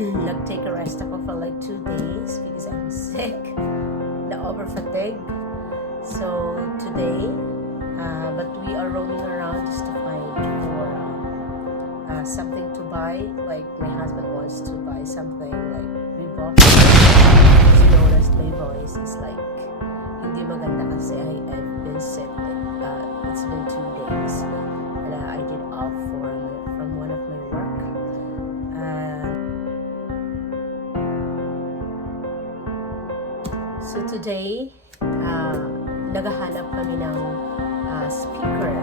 nag-take a rest ako for like 2 days because I'm sick, the over fatigue. So today, but we are roaming around just to find for something to buy. Like my husband wants to buy something like Reebok. As you noticed, my voice is like hindi maganda kasi I've been sick. Like it's been 2 days, and I did off from one of my work. So today, naghahanap kami ng speaker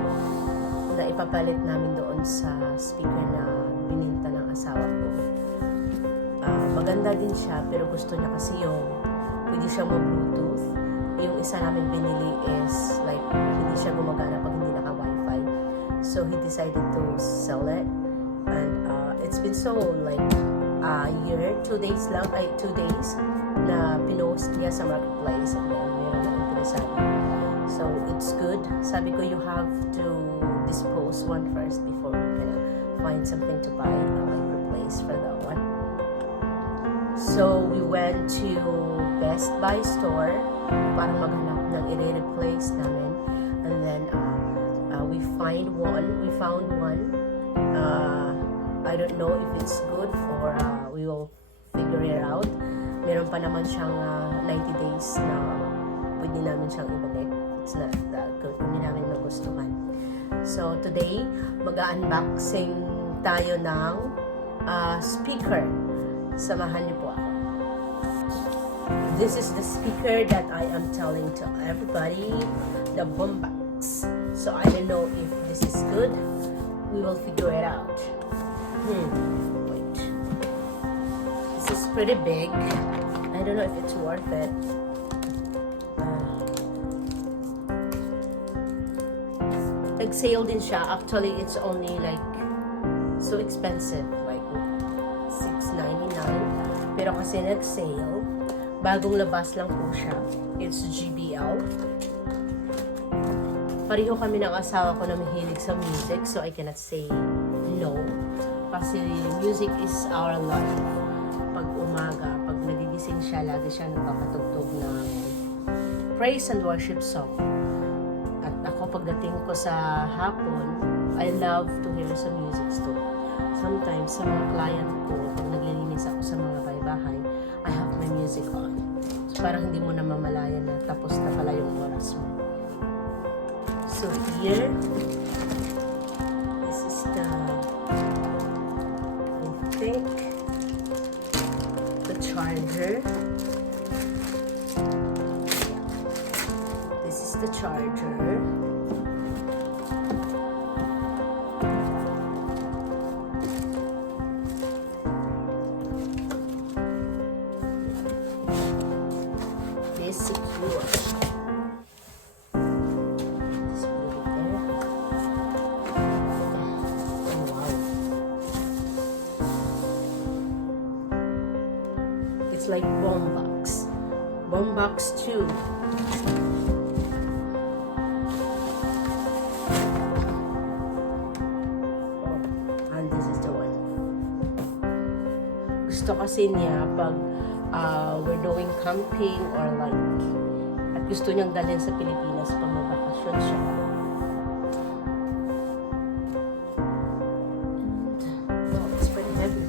na ipapalit namin doon sa speaker na bininta ng asawa ko. Maganda din siya, pero gusto niya kasi yung pwede siya mag-Bluetooth. Yung isa namin binili is like hindi siya gumagana pag hindi naka-Wi-Fi. So he decided to sell it, and it's been sold like a year, 2 days lang, 2 days na pinost niya sa marketplace, and then meron na interesado. So it's good. Sabi ko, you have to dispose one first before you can find something to buy a marketplace for that one. So we went to Best Buy store para maghanap ng i-replace namin, and then we found one. I don't know if it's good or we will figure it out. Meron pa naman siyang 90 days na pwede namin siyang ibalik. It's not that good. Hindi namin magustuhan. So today, mag-unboxing tayo ng speaker. Samahan niyo po ako. This is the speaker that I am telling to everybody, the Boombox. So I don't know if this is good. We will figure it out. Wait. This is pretty big. I don't know if it's worth it. Nag-sale din siya. Actually, it's only like so expensive, like $6.99. Pero kasi nag-sale, bagong labas lang po siya. It's JBL. Pareho kami ng asawa ko na mahilig sa music, so I cannot say no. Kasi music is our life. Pag umaga, pag nagigising siya, lagi siya nagpapatugtog ng praise and worship song. At ako, pagdating ko sa hapon, I love to hear some music too. Sometimes, sa mga client ko, pag naglilinis ako sa mga bahay-bahay, I have my music on. So, parang hindi mo na mamalayan na tapos na pala yung oras mo. So here, this is the, I think, the charger. This is the charger. This secure. Like Boombox 2. And this is the one. Gusto kasi niya pag we're doing camping or like, at gusto niyang dalhin sa Pilipinas pag magbakasyon siya. And well, it's pretty heavy.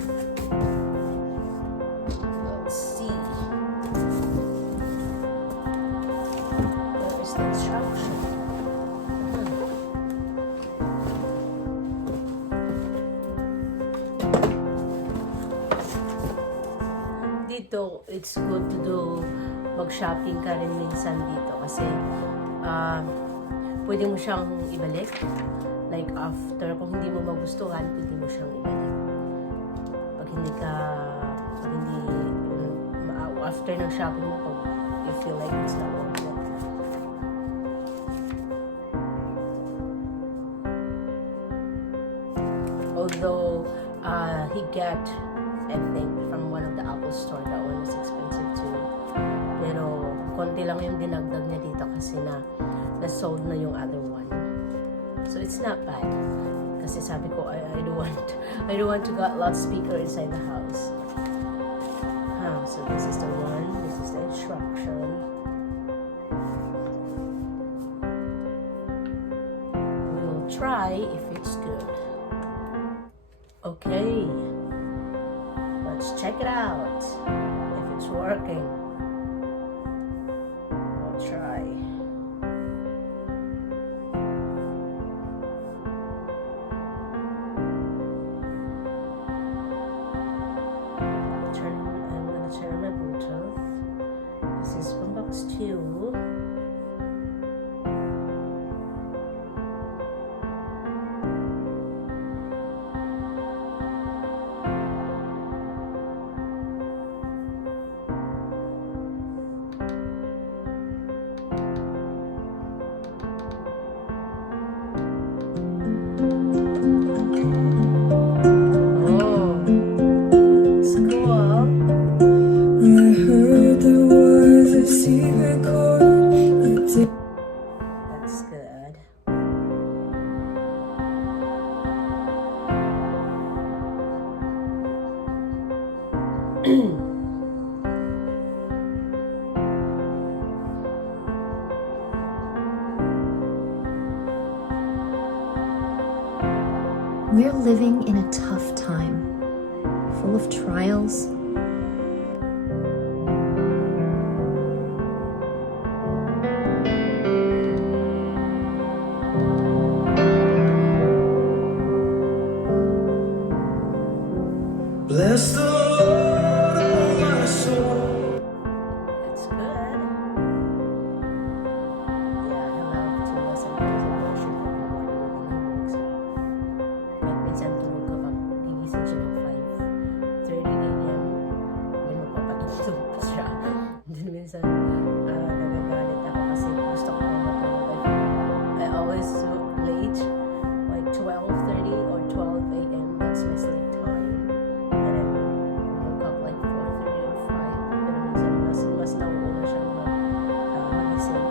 Dito, it's good to do mag-shopping ka rin minsan dito kasi pwede mo siyang ibalik. Like after, kung hindi mo magustuhan, pwede mo siyang ibalik. Pag hindi after ng shopping mo, pag you feel like it's not worth it. Although he got, I think, from one of the Apple store, that one was expensive too. Pero konti lang yung dinagdag niya dito kasi na-sold na yung other one. So it's not bad. Kasi sabi ko, I don't want to got loudspeaker inside the house. So this is the one, this is the instruction. We will try if it's good. Okay, let's check it out if it's working. I'll try. I'm gonna turn on my Bluetooth. This is Boombox 2. That's good. We're living in a tough time, full of trials. Bless the Lord, oh my soul. That's good. Yeah, I love to listen to worship every morning when I wake up. Kahit minsan tulog ka pa, gigising siya ng 5:30 a.m. Then magpapatulog pa siya. Then minsan, nagagalit ako kasi gusto ko pa matulog. I always late, like 12:30 or 12 a.m. That's my sleep time. And then woke up like 4:30 or 5. Pero minsan mas nauuna siya magising.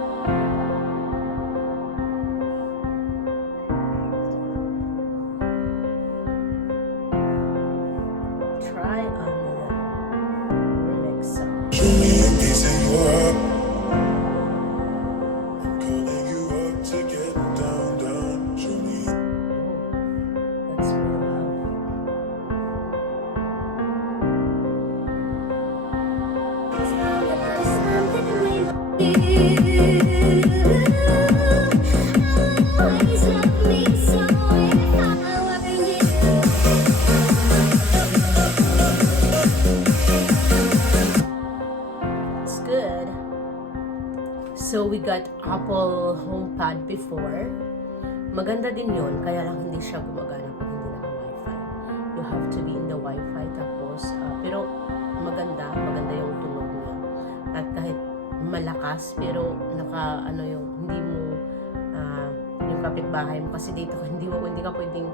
Try on the remix song. Show me a piece of your heart. I'm calling you up to get down, down. Show me. That's really loud. It's good. So we got Apple HomePod before. Maganda din yun, kaya lang hindi siya gumagana pag hindi naka-Wi-Fi. You have to be in the Wi-Fi tapos, pero maganda yung tunog niya. At kahit malakas, pero hindi mo, yung kapitbahay mo, kasi dito hindi ka pwedeng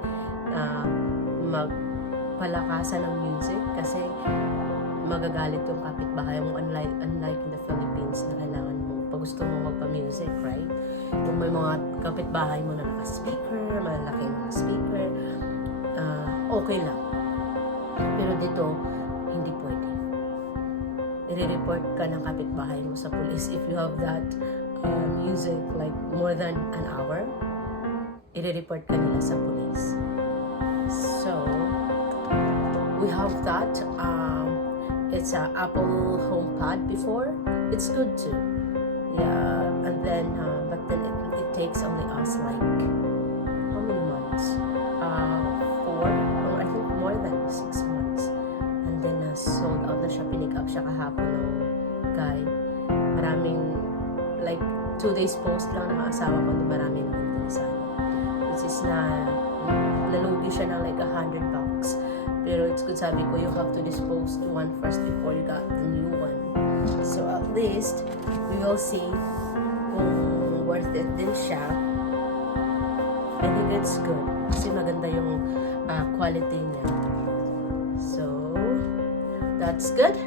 magpalakasan ng music kasi magagalit yung kapitbahay mo, unlike in the Philippines na kailangan mo pag gusto mo magpa-music, right? Yung may mga kapitbahay mo na naka-speaker, malalaki yung speaker, okay lang. Pero dito, hindi pwede. I-report ka ng kapitbahay mo sa police if you have that music like more than an hour. I-report ka nila sa police. So, we have that. It's a Apple HomePod before. It's good too. Yeah, and then but then it takes only us like how many months? 4 or I think more than 6 months. And then sold out na siya. Pinick up siya kahapon ng guy. Maraming like 2 days post lang ng asawa ko, di marami nang interesado. Which is nalugi siya ng like $100. Pero it's good, sabi ko, you have to dispose the one first before you got the new one. So at least, we will see kung worth it din siya. I think it's good. Kasi maganda yung quality niya. So, that's good.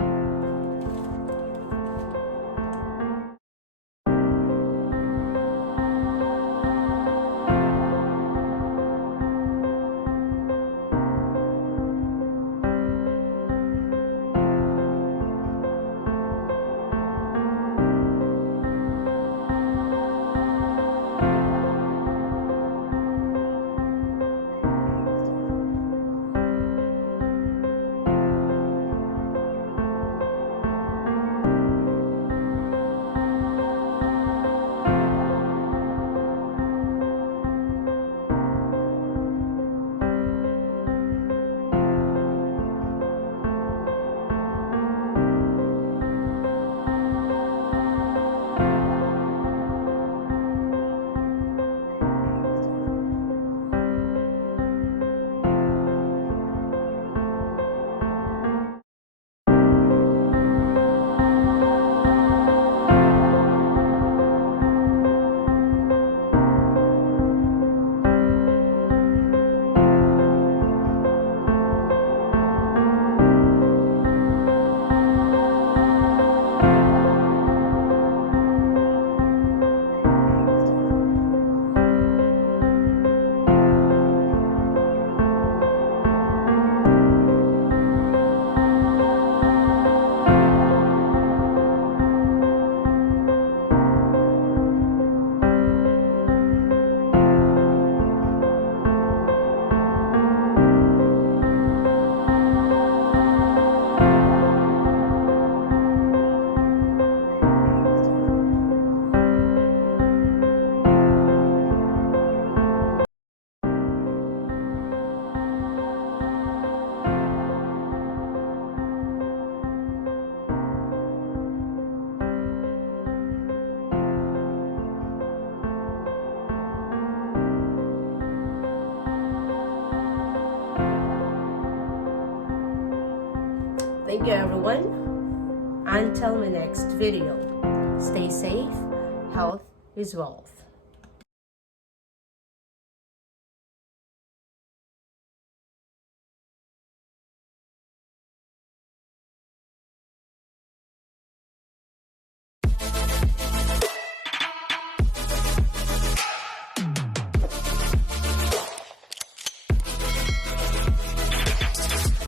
Thank you, everyone. Until my next video, stay safe. Health is wealth.